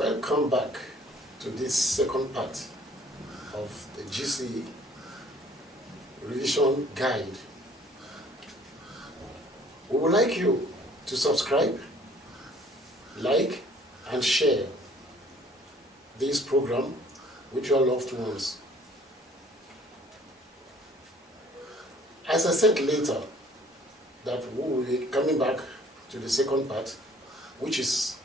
Welcome back to this second part of the GC revision guide. We would like you to subscribe, like, and share this program with your loved ones. As I said later, that we will be coming back to the second part, which is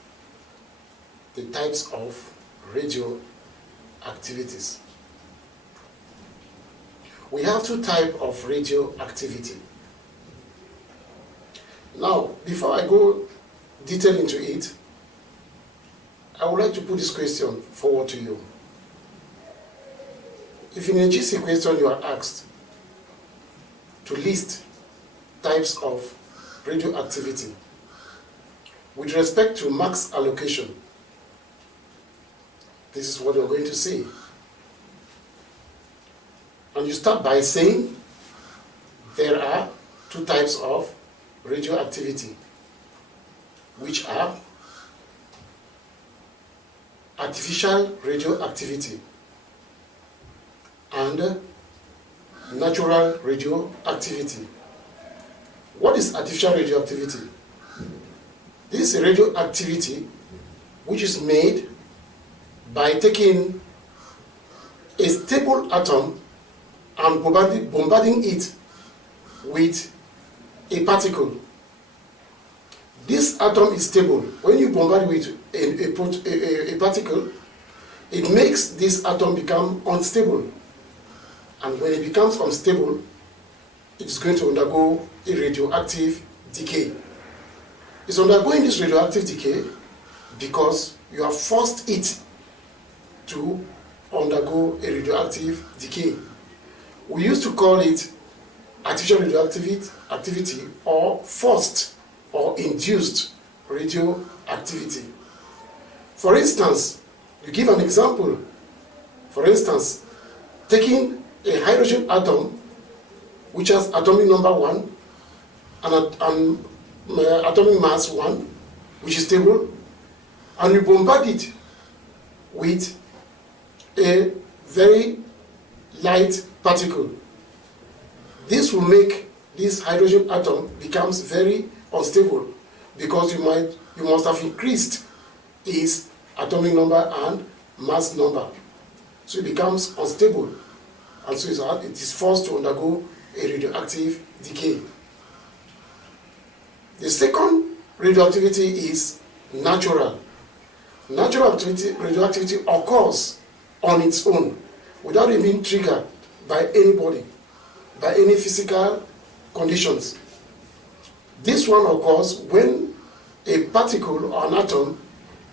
the types of radioactivities. We have two types of radioactivity. Now, before I go detail into it, I would like to put this question forward to you. If in a GC question you are asked to list types of radioactivity with respect to max allocation, this is what you're going to say. And you start by saying there are two types of radioactivity, which are artificial radioactivity and natural radioactivity. What is artificial radioactivity? This is a radioactivity which is made by taking a stable atom and bombarding it with a particle. This atom is stable. When you bombard it with a particle, it makes this atom become unstable. And when it becomes unstable, it's going to undergo a radioactive decay. It's undergoing this radioactive decay because you have forced it to undergo a radioactive decay. We used to call it artificial radioactivity or forced or induced radioactivity. For instance, you give an example. For instance, taking a hydrogen atom which has atomic number 1 and atomic mass 1, which is stable, and you bombard it with a very light particle. This will make this hydrogen atom becomes very unstable because you must have increased its atomic number and mass number. So it becomes unstable, and so it is forced to undergo a radioactive decay. The second radioactivity is natural. Natural radioactivity occurs on its own without even being triggered by anybody, by any physical conditions. This one occurs when a particle or an atom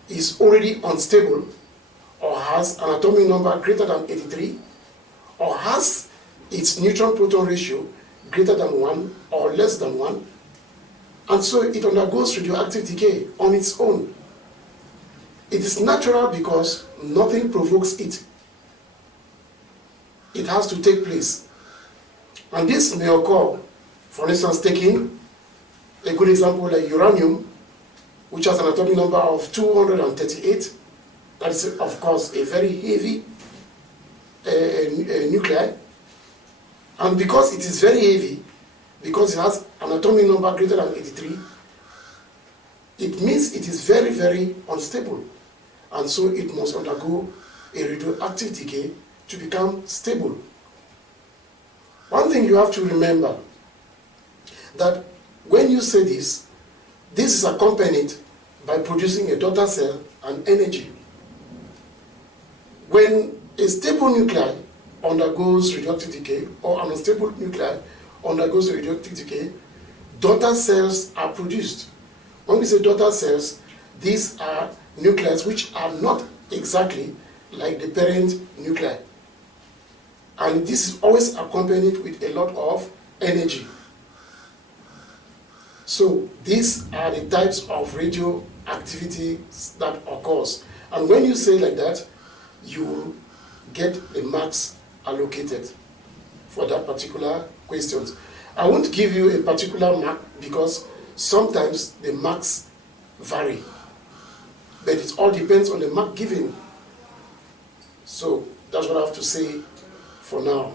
is already unstable or has an atomic number greater than 83 or has its neutron-proton ratio greater than 1 or less than 1, and so it undergoes radioactive decay on its own. It is natural because nothing provokes it. It has to take place. And this may occur, for instance, taking a good example like uranium, which has an atomic number of 238. That is, of course, a very heavy nuclei. And because it is very heavy, because it has an atomic number greater than 83, it means it is very, very unstable. And so it must undergo a radioactive decay to become stable. One thing you have to remember, that when you say this is accompanied by producing a daughter cell and energy. When a stable nuclei undergoes radioactive decay, or an unstable nuclei undergoes radioactive decay, daughter cells are produced. When we say daughter cells, these are nuclei which are not exactly like the parent nuclei. And this is always accompanied with a lot of energy. So these are the types of radioactivity that occurs. And when you say like that, you will get the marks allocated for that particular question. I won't give you a particular mark because sometimes the marks vary. but it all depends on the mark given. So that's what I have to say for now.